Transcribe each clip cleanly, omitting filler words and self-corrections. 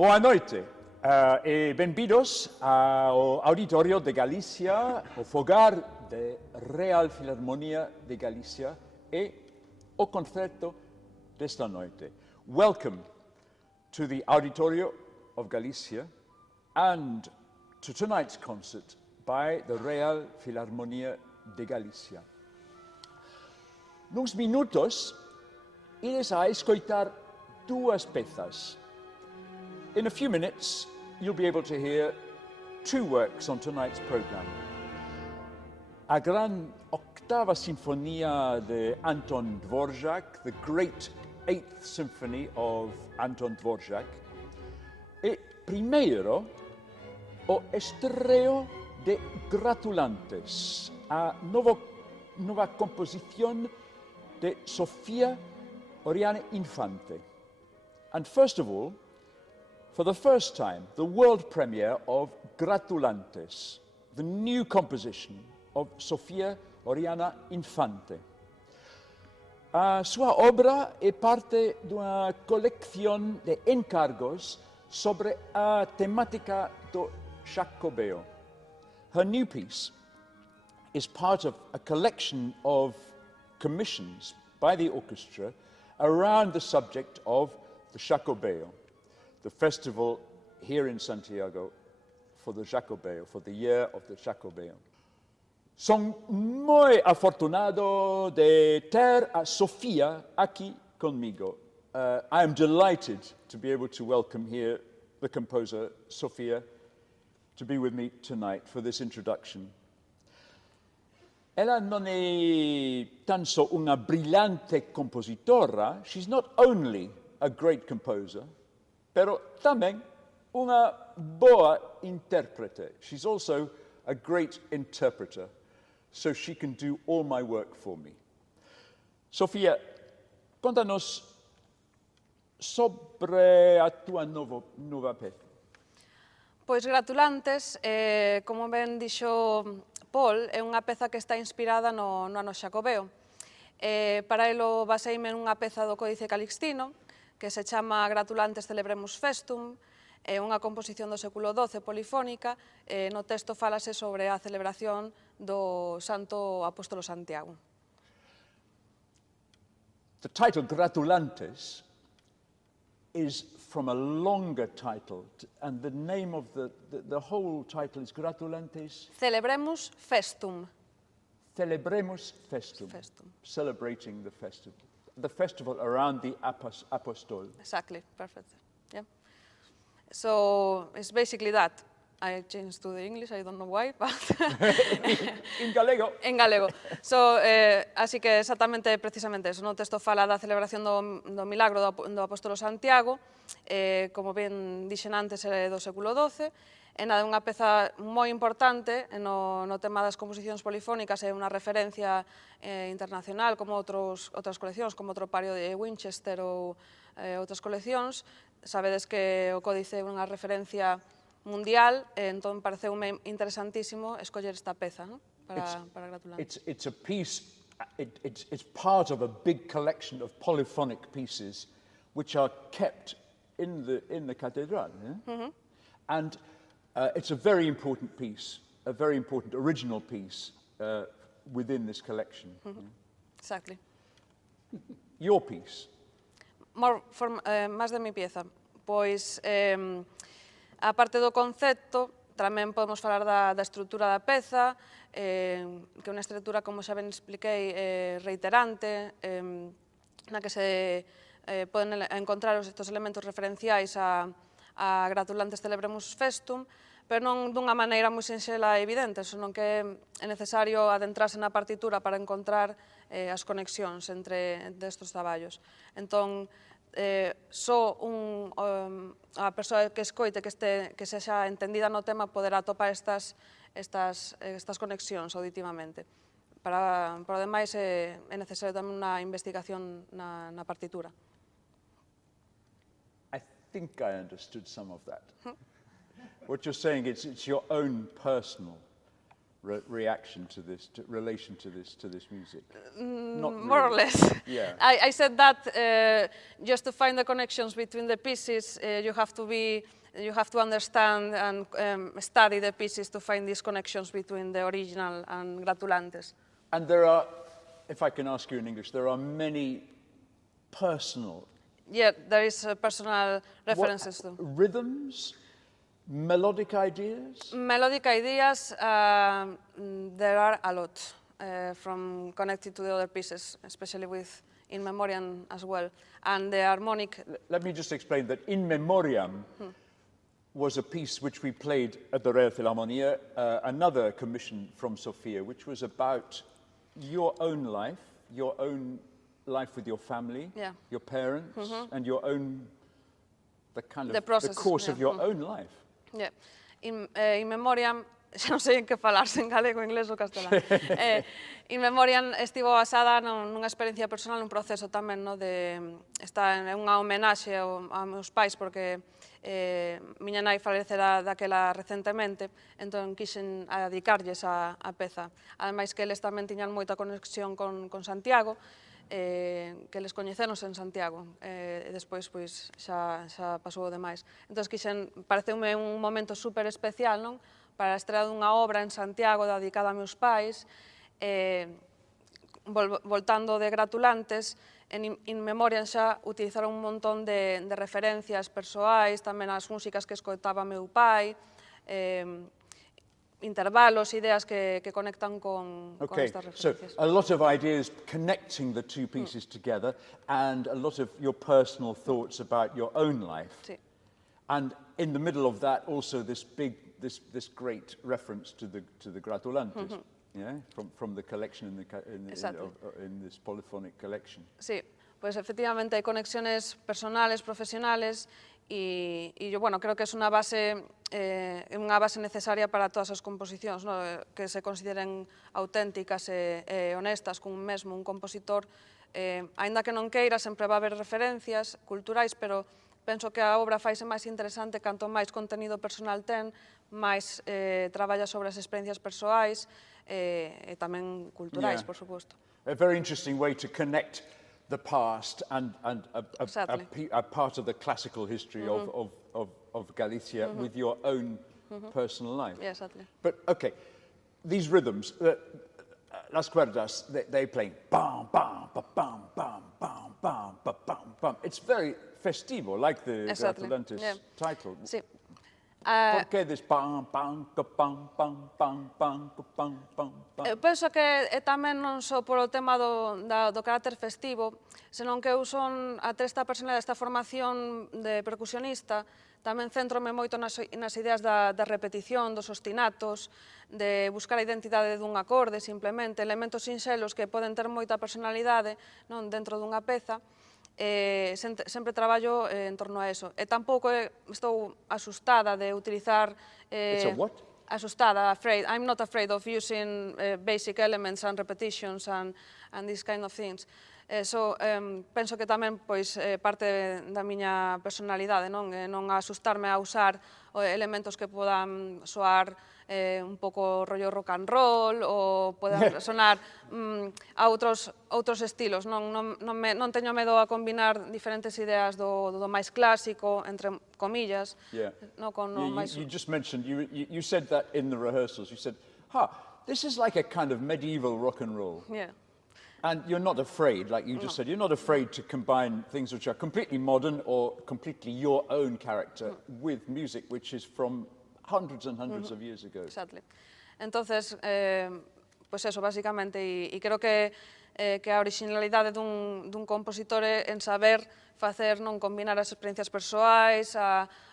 Boa noite e benvidos ao Auditorio de Galicia, o fogar de Real Filarmonia de Galicia e o concerto desta noite. Welcome to the Auditorio of Galicia and to tonight's concert by the Real Filarmonia de Galicia. Nuns minutos, ides a escoitar duas pezas. In a few minutes, you'll be able to hear two works on tonight's program. A gran octava sinfonia de Anton Dvorak, the great Eighth Symphony of Anton Dvorak, e primeiro o estreo de Gratulantes, a nova composición de Sofia Oriana Infante. And first of all, for the first time, the world premiere of Gratulantes, the new composition of Sofia Oriana Infante. A sua obra é parte dunha colección de encargos sobre a temática do Xacobeo. Her new piece is part of a collection of commissions by the orchestra around the subject of the Xacobeo, the festival here in Santiago for the Xacobeo, for the year of the Xacobeo. Son muy afortunado de ter a Sofia aquí conmigo. I am delighted to be able to welcome here the composer, Sofia, to be with me tonight for this introduction. Ella non è tan so una brillante compositora, she's not only a great composer, pero tamén unha boa intérprete. She's also a great interpreter, so she can do all my work for me. Sofía, contanos sobre a túa nova peza. Pois Gratulantes, como ben dixo Paul, é unha peza que está inspirada no ano xacobeo. Para elo baseime nunha peza do Códice Calixtino, que se chama Gratulantes Celebremos Festum, é unha composición do século XII polifónica, no texto fálase sobre a celebración do Santo Apóstolo Santiago. The title Gratulantes is from a longer title, and the name of the whole title is Gratulantes Celebremos Festum. Celebremos Festum. Celebrating the festival around the Apostol. Exactly, perfect. Yeah. So it's basically that. I changed to the English, I don't know why, but... In galego. En galego. So, así que exactamente, precisamente eso, no? O texto fala da celebración do milagro do Apóstolo Santiago, como ben dixen antes, é do século XII, é unha peza moi importante no tema das composicións polifónicas, é unha referencia internacional, como outras coleccións, como o Tropario de Winchester ou outras coleccións. Sabedes que o códice é unha referencia mundial, entón pareceume interesantísimo escoller esta peza, ¿no? para Gratulantes. It's a piece, it's part of a big collection of polyphonic pieces which are kept in the cathedral. Yeah? And it's a very important piece, a very important original piece within this collection. Yeah? Exactly. Your piece. Más de mi pieza. Pois, a parte do concepto, tamén podemos falar da estrutura da peza, que é unha estrutura, como xa ben expliquei, reiterante, na que se poden encontrar estes elementos referenciais a Gratulantes Celebremos Festum, pero non dunha maneira moi sinxela e evidente, senón que é necesario adentrarse na partitura para encontrar as conexións entre estes traballos. Entón, só a persoa que escoite, que sexa entendida no tema, poderá atopar estas conexións auditivamente. Para o demais é necesario tamén unha investigación na partitura. I think I understood some of that. What you're saying is it's your own personal reaction to this, relation to this music. Not really. More or less. Yeah. I said that just to find the connections between the pieces, you have to understand and study the pieces to find these connections between the original and Gratulantes. And there are, if I can ask you in English, there are many personal... Yeah, there is personal references to. Rhythms? Melodic ideas? Melodic ideas, there are a lot, from connected to the other pieces, especially with In Memoriam as well. And the harmonic... Let me just explain that In Memoriam was a piece which we played at the Real Philharmonia, another commission from Sofia, which was about your own life with your family, yeah. your parents, and your own, the course of your own life. Yeah. In Memoriam, xa non sei en que falarse, en galego, inglés ou castelán. In Memoriam estivo basada nunha experiencia personal, nun proceso tamén, é unha homenaxe a meus pais, porque miña nai falecera daquela recentemente, entón quixen dedicarlles a peza. Ademais que eles tamén tiñan moita conexión con Santiago, que les coñecenos en Santiago, e despois xa pasou o demais. Entón, pareceume un momento super especial, non? Para a estrela dunha obra en Santiago dedicada a meus pais, voltando de Gratulantes, en In Memoriam xa utilizaron un montón de referencias persoais, tamén as músicas que escoitaba meu pai, intervalos, ideas que conectan con estas referencias. So a lot of ideas connecting the two pieces together, and a lot of your personal thoughts about your own life. Sí. And in the middle of that, also this great reference to the Gratulantes, yeah, from the collection in this polyphonic collection. Sí, pues efectivamente hai conexiones personales, profesionales, e bueno, creo que é unha base necesaria para todas as composicións, no? Que se consideren auténticas e honestas con un mesmo, un compositor, aínda que non queira, sempre va a haber referencias culturais, pero penso que a obra faise máis interesante canto máis contenido personal ten, máis traballa sobre as experiencias persoais e tamén culturais, por suposto. A very interesting way to connect the past and a part of the classical history of Galicia with your own personal life. Yeah, exactly. But, okay, these rhythms, Las Cuerdas, they're playing bam, bam, ba, bam, bam, bam, bam, ba, bam, bam. It's very festivo, like the Atlantis title. Sí. Por que this bam, bam, ka, bam, bam, bam, bam, ka, bam, bam, bam? Eu penso que é tamén non só polo tema do carácter festivo, senón que eu son, a ter esta personalidade, esta formación de percusionista, tamén centrome moito nas ideas da repetición, dos ostinatos, de buscar a identidade dun acorde, simplemente, elementos sinxelos que poden ter moita personalidade dentro dunha peza, sempre traballo en torno a eso. E tampouco estou asustada de utilizar... It's a what? Asustada, afraid. I'm not afraid of using basic elements and repetitions and these kind of things. Penso que tamén parte da miña personalidade, non asustarme a usar elementos que podan soar un pouco rollo rock and roll ou podan sonar a outros estilos. Non teño medo a combinar diferentes ideas do máis clásico, entre comillas, con o máis... You just mentioned, you said that in the rehearsals, you said, this is like a kind of medieval rock and roll. Yeah. And you're not afraid, like you just said, you're not afraid to combine things which are completely modern or completely your own character with music which is from hundreds and hundreds of years ago. Exactly. Entonces, pues eso, básicamente, e creo que a originalidade dun compositor é en saber facer, non combinar as experiencias persoais,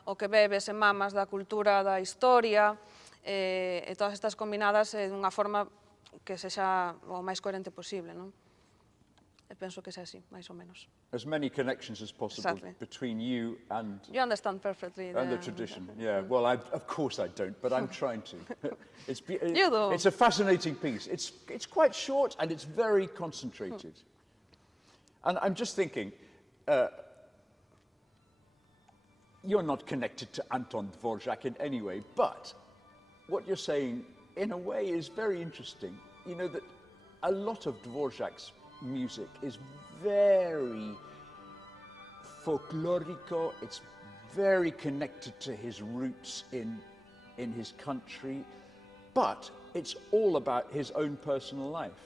o que bebes e mamas da cultura, da historia, e todas estas combinadas dunha forma que sexa o máis coherente posible, non? E penso que é así, máis ou menos. As many connections as possible between you and... You understand perfectly. And the tradition, yeah. Well, of course I don't, but I'm trying to. You do. It's a fascinating piece. It's quite short and it's very concentrated. And I'm just thinking, you're not connected to Anton Dvorak in any way, but what you're saying, in a way, is very interesting. You know that a lot of Dvorak's music is very folklorico, it's very connected to his roots in his country, but it's all about his own personal life.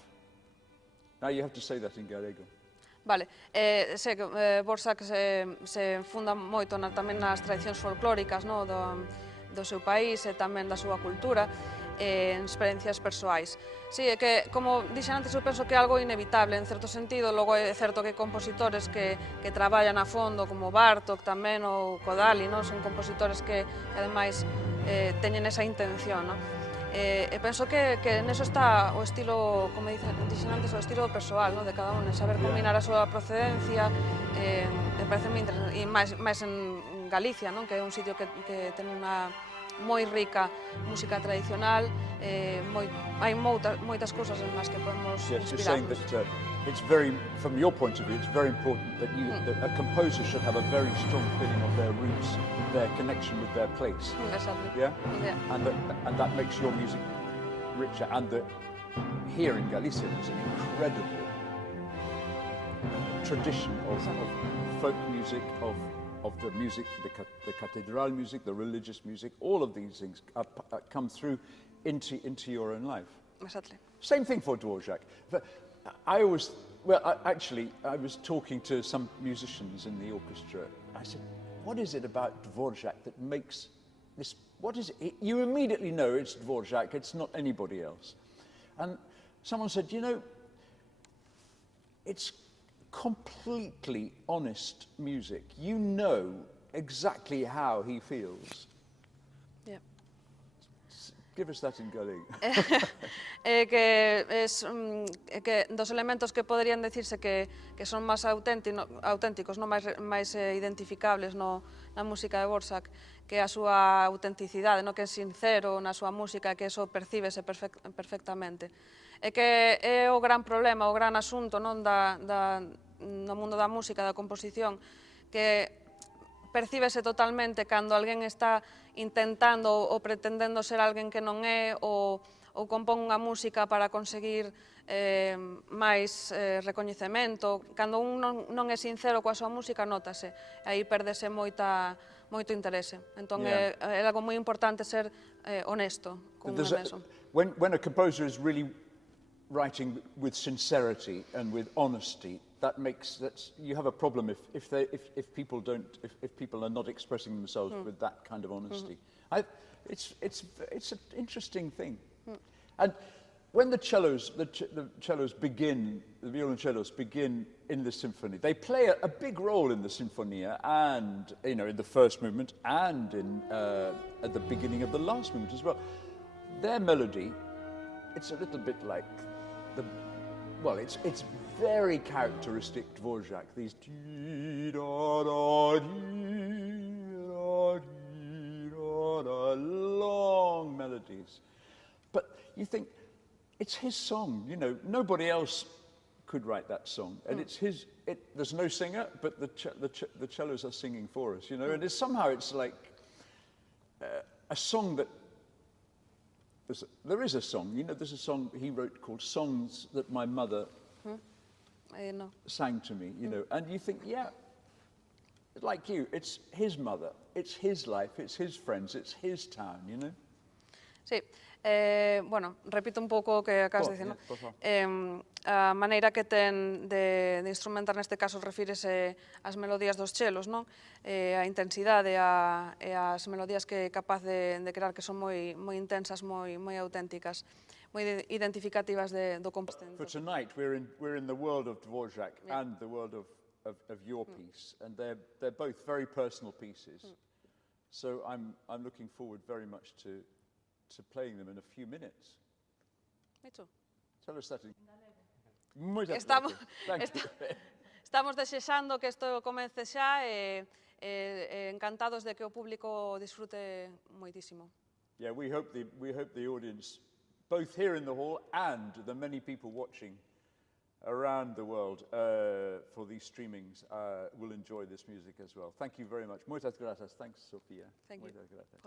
Now you have to say that in gallego. Vale, sei que Dvorak se funda moito tamén nas tradicións folclóricas do seu país e tamén da súa cultura, en experiencias persoais. Sí, é que, como dixen antes, eu penso que é algo inevitable, en certo sentido. Logo é certo que compositores que traballan a fondo, como Bartók tamén, ou Kodály, son compositores que, ademais, teñen esa intención. E penso que neso está o estilo, como dixen antes, o estilo persoal de cada un, saber combinar a súa procedencia, e parece moi interesante, e máis en Galicia, que é un sitio que ten unha moi rica música tradicional, hai moitas cousas en as que podemos inspirarnos. You're saying that it's very, from your point of view, it's very important that a composer should have a very strong feeling of their roots, their connection with their place. Exactly. Yeah? And that makes your music richer. And here in Galicia there's an incredible tradition of folk music, of the music, the cathedral music, the religious music, all of these things come through into your own life. Exactly. Same thing for Dvorak. I was talking to some musicians in the orchestra. I said, what is it about Dvorak that makes this, what is it? You immediately know it's Dvorak, it's not anybody else. And someone said, it's completely honest music. You know exactly how he feels. Yeah. Give us that in galego. que dos elementos que poderían decirse que son máis auténticos, non máis identificables na música de Dvorak, que a súa autenticidade, que é sincero na súa música, que eso percíbese perfectamente. E que é o gran problema, o gran asunto no mundo da música, da composición, que percíbese totalmente cando alguén está intentando ou pretendendo ser alguén que non é, ou compón unha música para conseguir máis recoñecemento. Cando un non é sincero coa súa música, nótase, aí perdese moito interese. Entón é algo moi importante ser honesto con un mesmo. When a composer is really writing with sincerity and with honesty, that makes you have a problem if people are not expressing themselves with that kind of honesty. It's an interesting thing. And when the violoncellos begin in the symphony, they play a big role in the sinfonia, and in the first movement and at the beginning of the last movement as well. Their melody, it's a little bit like it's very characteristic Dvorak, these long melodies. But you think, it's his song, nobody else could write that song. And it's his, there's no singer, but the cellos are singing for us, and somehow it's like a song that, there is a song, there's a song he wrote called Songs That My Mother sang to me, and you think, like you, it's his mother, it's his life, it's his friends, it's his town, Sí, bueno, repito un pouco o que acabas de dicir, a maneira que ten de instrumentar neste caso refírese ás melodías dos chelos, a intensidade e as melodías que é capaz de crear, que son moi intensas, moi auténticas, moi identificativas do compositor. For tonight we're in the world of Dvorak and the world of your piece, and they're both very personal pieces. So I'm looking forward very much to playing them in a few minutes. Me too. Tell us that. Estamos desexando que isto comece xa e encantados de que o público disfrute moitísimo. Yeah, we hope the audience, both here in the hall and the many people watching around the world for these streamings, will enjoy this music as well. Thank you very much. Muitas gracias. Thanks, Sofia. Thank you. Muitas gracias.